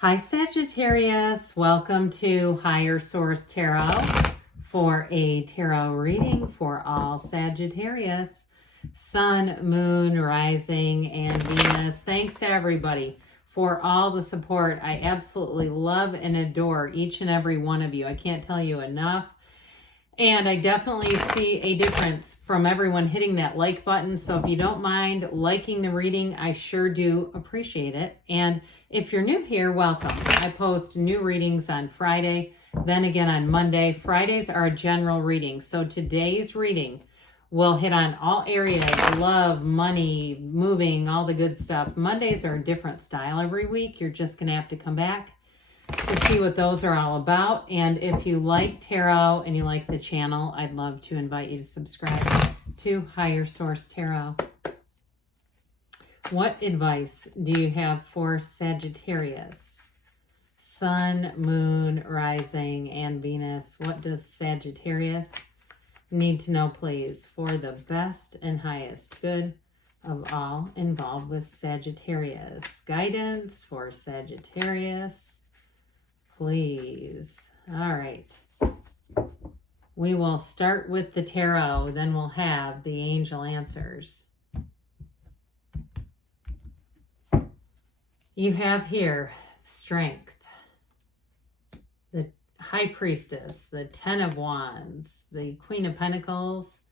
Hi Sagittarius, welcome to Higher Source Tarot for a tarot reading for all Sagittarius, Sun, Moon, Rising, and Venus. Thanks to everybody for all the support. I absolutely love and adore each and every one of you. I can't tell you enough. And I definitely see a difference from everyone hitting that like button. So if you don't mind liking the reading, I sure do appreciate it. And if you're new here, welcome. I post new readings on Friday, then again on Monday. Fridays are a general reading. So today's reading will hit on all areas: love, money, moving, all the good stuff. Mondays are a different style every week. You're just going to have to come back to see what those are all about. And if you like tarot and you like the channel, I'd love to invite you to subscribe to Higher Source Tarot. What advice do you have for Sagittarius? Sun, Moon, Rising, and Venus. What does Sagittarius need to know, please, for the best and highest good of all involved with Sagittarius? Guidance for Sagittarius, please. All right. We will start with the tarot, then we'll have the angel answers. You have here Strength, the High Priestess, the Ten of Wands, the Queen of Pentacles,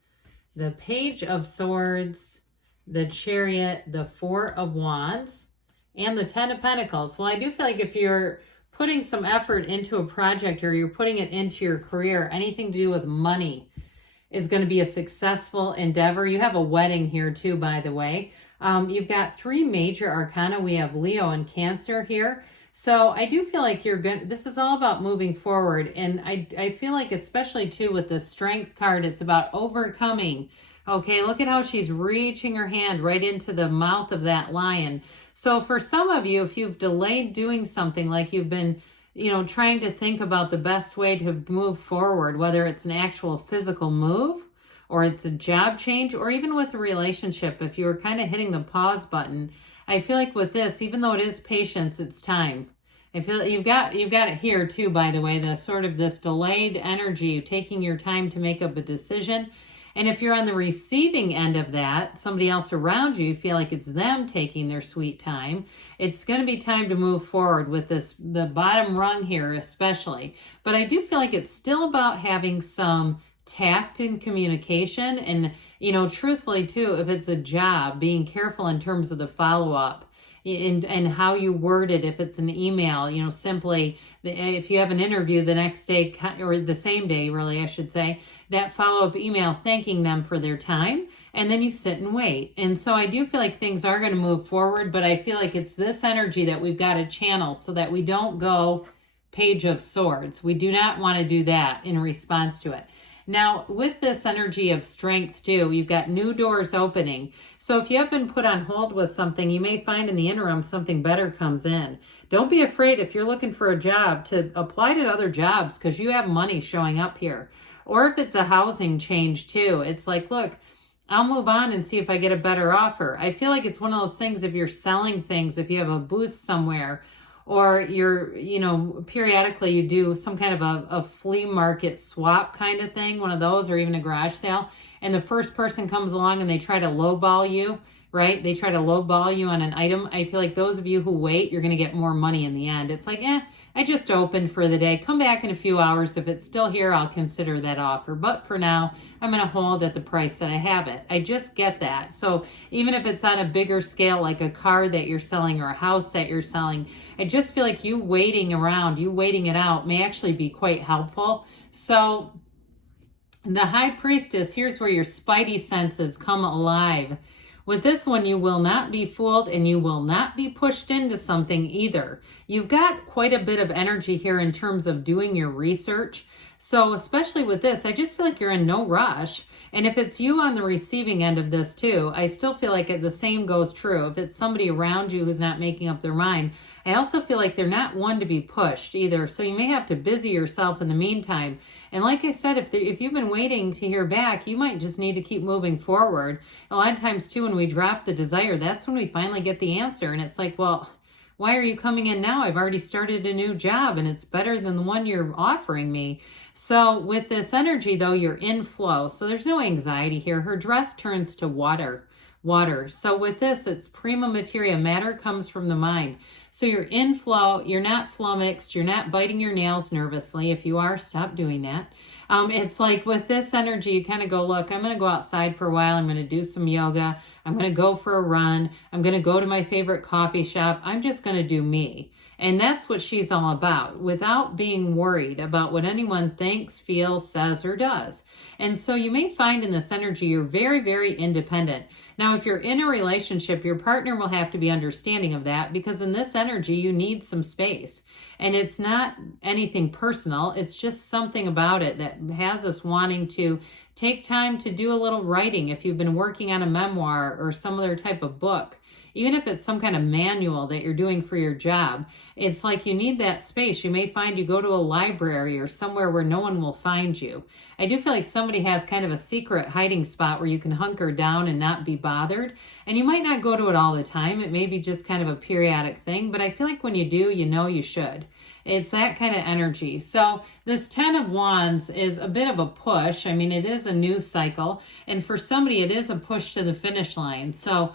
the Page of Swords, the Chariot, the Four of Wands, and the Ten of Pentacles. Well, I do feel like if you're putting some effort into a project or you're putting it into your career, anything to do with money is going to be a successful endeavor. You have a wedding here too, by the way. You've got three major arcana. We have Leo and Cancer here. So I do feel like you're good. This is all about moving forward. And I feel like especially too with the Strength card, it's about overcoming. Okay, look at how she's reaching her hand right into the mouth of that lion. So for some of you, if you've delayed doing something, like you've been, trying to think about the best way to move forward, whether it's an actual physical move or it's a job change, or even with a relationship, if you were kind of hitting the pause button, I feel like with this, even though it is patience, it's time. I feel you've got it here too, by the way, the sort of this delayed energy, taking your time to make up a decision. And if you're on the receiving end of that, somebody else around you, feel like it's them taking their sweet time, it's going to be time to move forward with this, the bottom rung here especially. But I do feel like it's still about having some tact and communication. And, truthfully too, if it's a job, being careful in terms of the follow-up and how you word it. If it's an email, simply if you have an interview the next day, or the same day, really, I should say, that follow-up email thanking them for their time, and then you sit and wait. And so I do feel like things are going to move forward, but I feel like it's this energy that we've got to channel so that we don't go Page of Swords. We do not want to do that in response to it. Now, with this energy of Strength too, you've got new doors opening. So if you have been put on hold with something, you may find in the interim something better comes in. Don't be afraid if you're looking for a job to apply to other jobs, because you have money showing up here. Or if it's a housing change too, it's like, look, I'll move on and see if I get a better offer. I feel like it's one of those things, if you're selling things, if you have a booth somewhere, or you're, periodically you do some kind of a flea market swap kind of thing, one of those, or even a garage sale, and the first person comes along and they try to lowball you, right? They try to lowball you on an item. I feel like those of you who wait, you're going to get more money in the end. It's like, I just opened for the day. Come back in a few hours. If it's still here, I'll consider that offer. But for now, I'm going to hold at the price that I have it. I just get that. So even if it's on a bigger scale, like a car that you're selling or a house that you're selling, I just feel like you waiting around, you waiting it out may actually be quite helpful. So the High Priestess, here's where your spidey senses come alive. With this one, you will not be fooled and you will not be pushed into something either. You've got quite a bit of energy here in terms of doing your research. So especially with this, I just feel like you're in no rush. And if it's you on the receiving end of this too, I still feel like the same goes true. If it's somebody around you who's not making up their mind, I also feel like they're not one to be pushed either. So you may have to busy yourself in the meantime. And like I said, if you've been waiting to hear back, you might just need to keep moving forward. A lot of times too, when we drop the desire, that's when we finally get the answer. And it's like, well, Why are you coming in now? I've already started a new job and it's better than the one you're offering me. So with this energy though, you're in flow. So there's no anxiety here. Her dress turns to water. So with this, it's prima materia. Matter comes from the mind. So you're in flow. You're not flummoxed. You're not biting your nails nervously. If you are, stop doing that. It's like with this energy, you kind of go, look, I'm going to go outside for a while. I'm going to do some yoga. I'm going to go for a run. I'm going to go to my favorite coffee shop. I'm just going to do me. And that's what she's all about, without being worried about what anyone thinks, feels, says, or does. And so you may find in this energy, you're very, very independent. Now, if you're in a relationship, your partner will have to be understanding of that, because in this energy, you need some space. And it's not anything personal. It's just something about it that has us wanting to take time to do a little writing. If you've been working on a memoir or some other type of book, even if it's some kind of manual that you're doing for your job, it's like you need that space. You may find you go to a library or somewhere where no one will find you. I do feel like somebody has kind of a secret hiding spot where you can hunker down and not be bothered. And you might not go to it all the time. It may be just kind of a periodic thing, but I feel like when you do, you know you should. It's that kind of energy. So this 10 of Wands is a bit of a push. I mean, it is a new cycle. And for somebody, it is a push to the finish line. So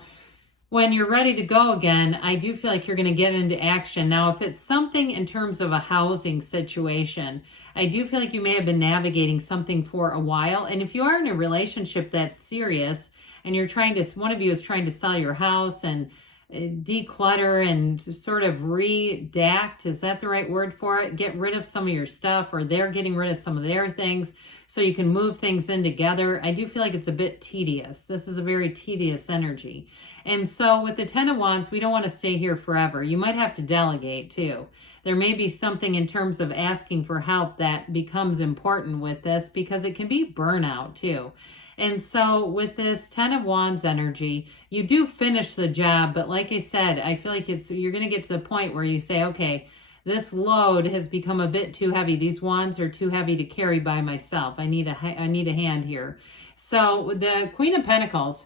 when you're ready to go again, I do feel like you're going to get into action. Now, if it's something in terms of a housing situation, I do feel like you may have been navigating something for a while. And if you are in a relationship that's serious and you're trying to, one of you is trying to sell your house and declutter and sort of redact, is that the right word for it? Get rid of some of your stuff, or they're getting rid of some of their things so you can move things in together. I do feel like it's a bit tedious. This is a very tedious energy. And so with the 10 of Wands, we don't want to stay here forever. You might have to delegate too. There may be something in terms of asking for help that becomes important with this, because it can be burnout too. And so with this 10 of Wands energy, you do finish the job. But like I said, I feel like you're going to get to the point where you say, okay, this load has become a bit too heavy. These wands are too heavy to carry by myself. I need a hand here. So the Queen of Pentacles,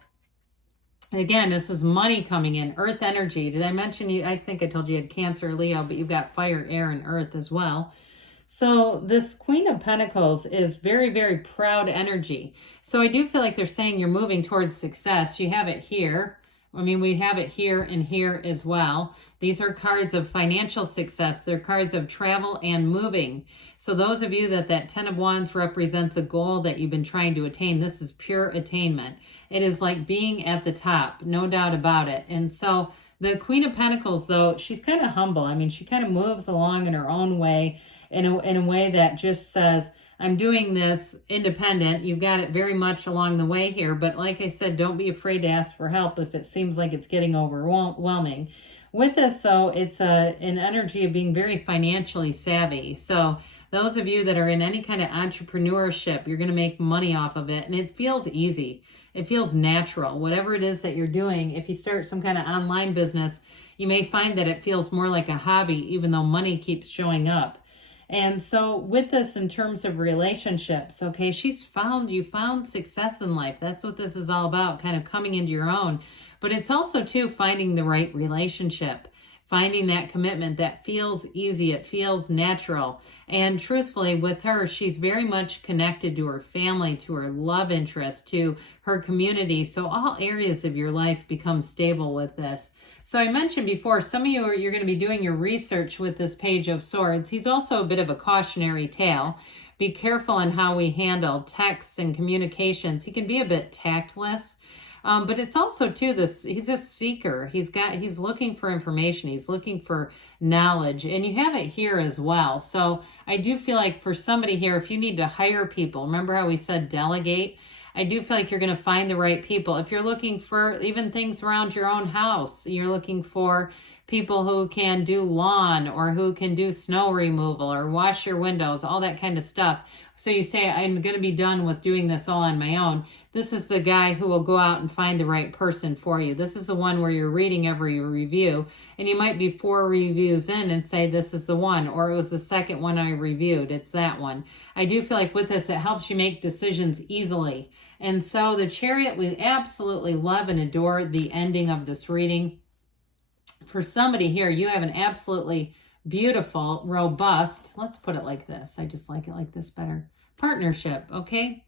again, this is money coming in, earth energy. Did I mention you? I think I told you had Cancer, Leo, but you've got fire, air, and earth as well. So this Queen of Pentacles is very, very proud energy. So I do feel like they're saying you're moving towards success. You have it here. I mean, we have it here and here as well. These are cards of financial success. They're cards of travel and moving. So those of you that 10 of Wands represents a goal that you've been trying to attain, this is pure attainment. It is like being at the top, no doubt about it. And so the Queen of Pentacles, though, she's kind of humble. I mean, she kind of moves along in her own way, in a way that just says, I'm doing this independent. You've got it very much along the way here. But like I said, don't be afraid to ask for help if it seems like it's getting overwhelming. With this, though, it's an energy of being very financially savvy. So those of you that are in any kind of entrepreneurship, you're going to make money off of it. And it feels easy. It feels natural. Whatever it is that you're doing, if you start some kind of online business, you may find that it feels more like a hobby, even though money keeps showing up. And so with this, in terms of relationships, okay, you found success in life. That's what this is all about, kind of coming into your own. But it's also, too, finding the right relationship, finding that commitment that feels easy, it feels natural. And truthfully, with her, she's very much connected to her family, to her love interest, to her community. So all areas of your life become stable with this. So I mentioned before, some of you you're going to be doing your research with this Page of Swords. He's also a bit of a cautionary tale. Be careful on how we handle texts and communications. He can be a bit tactless. But it's also, too, he's a seeker. He's looking for information. He's looking for knowledge. And you have it here as well. So I do feel like for somebody here, if you need to hire people, remember how we said delegate? I do feel like you're going to find the right people. If you're looking for even things around your own house, you're looking for people who can do lawn or who can do snow removal or wash your windows, all that kind of stuff. So you say, I'm going to be done with doing this all on my own. This is the guy who will go out and find the right person for you. This is the one where you're reading every review, and you might be 4 reviews in and say, this is the one, or it was the second one I reviewed. It's that one. I do feel like with this, it helps you make decisions easily. And so the Chariot, we absolutely love and adore the ending of this reading. For somebody here, you have an absolutely beautiful, robust, let's put it like this. I just like it like this better. Partnership, okay?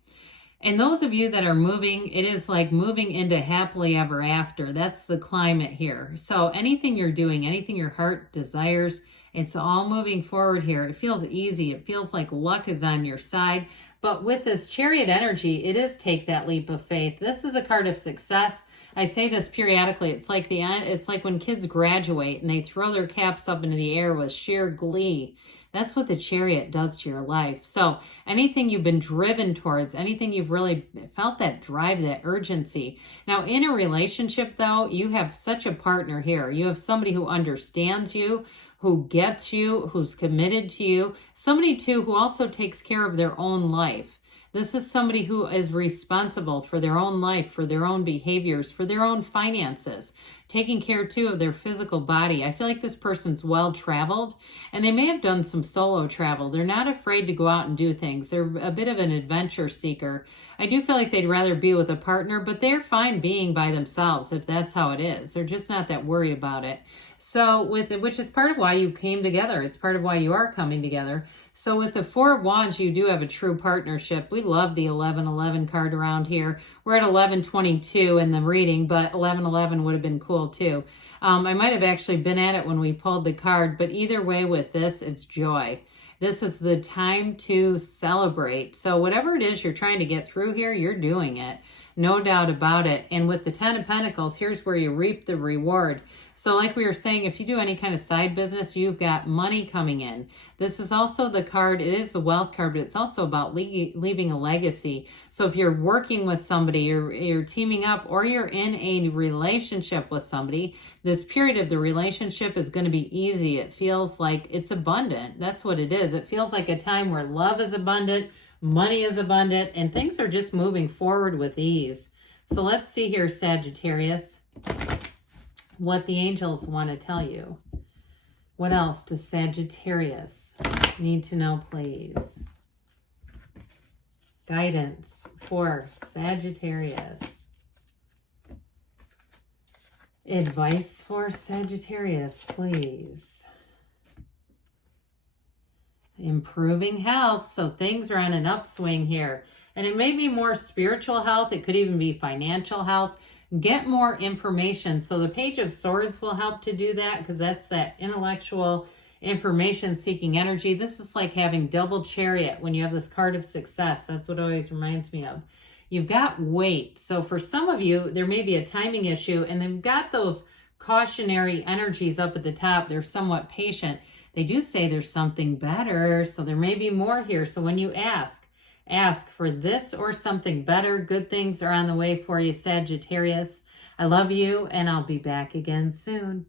And those of you that are moving, it is like moving into happily ever after. That's the climate here. So anything you're doing, anything your heart desires, it's all moving forward here. It feels easy. It feels like luck is on your side. But with this Chariot energy, it is take that leap of faith. This is a card of success. I say this periodically. It's like the end. It's like when kids graduate and they throw their caps up into the air with sheer glee. That's what the Chariot does to your life. So anything you've been driven towards, anything you've really felt that drive, that urgency. Now in a relationship though, you have such a partner here. You have somebody who understands you, who gets you, who's committed to you. Somebody too who also takes care of their own life. This is somebody who is responsible for their own life, for their own behaviors, for their own finances, taking care too of their physical body. I feel like this person's well-traveled, and they may have done some solo travel. They're not afraid to go out and do things. They're a bit of an adventure seeker. I do feel like they'd rather be with a partner, but they're fine being by themselves if that's how it is. They're just not that worried about it. So which is part of why you came together. It's part of why you are coming together. So with the Four of Wands, you do have a true partnership. We love the 1111 card around here. We're at 1122 in the reading, but 1111 would have been cool too. I might have actually been at it when we pulled the card, but either way with this, it's joy. This is the time to celebrate. So whatever it is you're trying to get through here, you're doing it. No doubt about it. And with the 10 of Pentacles, here's where you reap the reward. So like we were saying, if you do any kind of side business, you've got money coming in. This is also the card, it is the wealth card, but it's also about leaving a legacy. So if you're working with somebody, you're teaming up, or you're in a relationship with somebody, this period of the relationship is going to be easy. It feels like it's abundant. That's what it is. It feels like a time where love is abundant, money is abundant, and things are just moving forward with ease. So let's see here, Sagittarius, what the angels want to tell you. What else does Sagittarius need to know, please? Guidance for Sagittarius. Advice for Sagittarius, please. Improving health, so things are on an upswing here. And it may be more spiritual health. It could even be financial health. Get more information. So the Page of Swords will help to do that, because that's that intellectual information-seeking energy. This is like having double Chariot when you have this card of success. That's what it always reminds me of. You've got weight. So for some of you, there may be a timing issue, and they've got those cautionary energies up at the top. They're somewhat patient. They do say there's something better, so there may be more here. So when you ask for this or something better. Good things are on the way for you, Sagittarius. I love you, and I'll be back again soon.